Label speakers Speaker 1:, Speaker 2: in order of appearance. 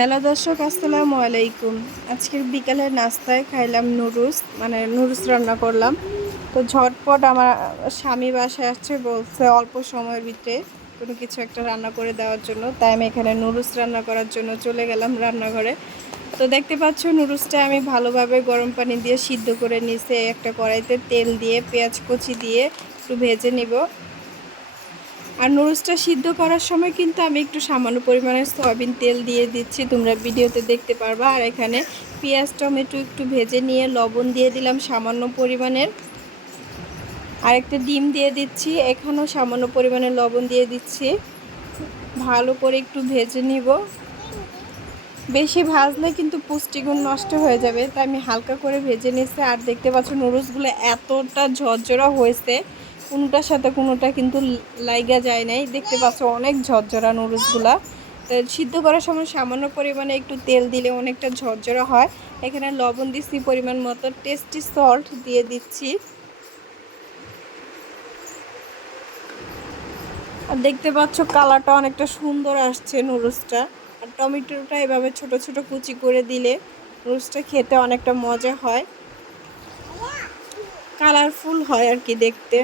Speaker 1: Hello দর্শক, আসসালামু আলাইকুম। আজকের বিকালের নাস্তায় খাইলাম নুডলস মানে নুডলস রান্না করলাম। তো ঝটপট আমার স্বামী বাসায় আসছে, বলছে অল্প সময়ের ভিতরে কোনো কিছু একটা রান্না করে দেওয়ার জন্য। তাই আমি এখানে নুডলস রান্না করার জন্য চলে গেলাম রান্নাঘরে। তো দেখতে পাচ্ছ, নুডলসটা আমি ভালোভাবে গরম পানি দিয়ে সিদ্ধ করে নিয়েছি। একটা কড়াইতে তেল দিয়ে, পেঁয়াজ কুচি দিয়ে একটু ভেজে নিব। আর নুডলসটা সিদ্ধ করার সময় কিন্তু আমি একটু সামান্য পরিমাণে সয়াবিন তেল দিয়ে দিচ্ছি। তোমরা ভিডিওতে দেখতে পারবা। আর এখানে পেঁয়াজ, টমেটো একটু ভেজে নিয়ে লবণ দিয়ে দিলাম সামান্য পরিমাণের আর একটা ডিম দিয়ে দিচ্ছি। এখানেও সামান্য পরিমাণে লবণ দিয়ে দিচ্ছি। ভালো করে একটু ভেজে নিব। বেশি ভাজলে কিন্তু পুষ্টিগুণ নষ্ট হয়ে যাবে। তাই আমি হালকা করে ভেজে নিচ্ছি। আর দেখতে পাচ্ছ নুডলসগুলো এতটা ঝরঝরা হয়েছে। কোনোটার সাথে কোনোটা কিন্তু লাইগা যায় নাই। দেখতে পাচ্ছ অনেক ঝরঝরা নুডলসগুলা। সিদ্ধ করার সময় সামান্য পরিমাণে একটু তেল দিলে অনেকটা ঝরঝরা হয়। এখানে লবণ দিচ্ছি পরিমাণ মতো টেস্টি সল্ট দিয়ে দিচ্ছি। আর দেখতে পাচ্ছ কালারটা অনেকটা সুন্দর আসছে নুডলসটা। আর টমেটোটা এভাবে ছোট ছোট কুচি করে দিলে নুডলসটা খেতে অনেকটা মজা হয়। কালারফুল হয় আর কি দেখতে।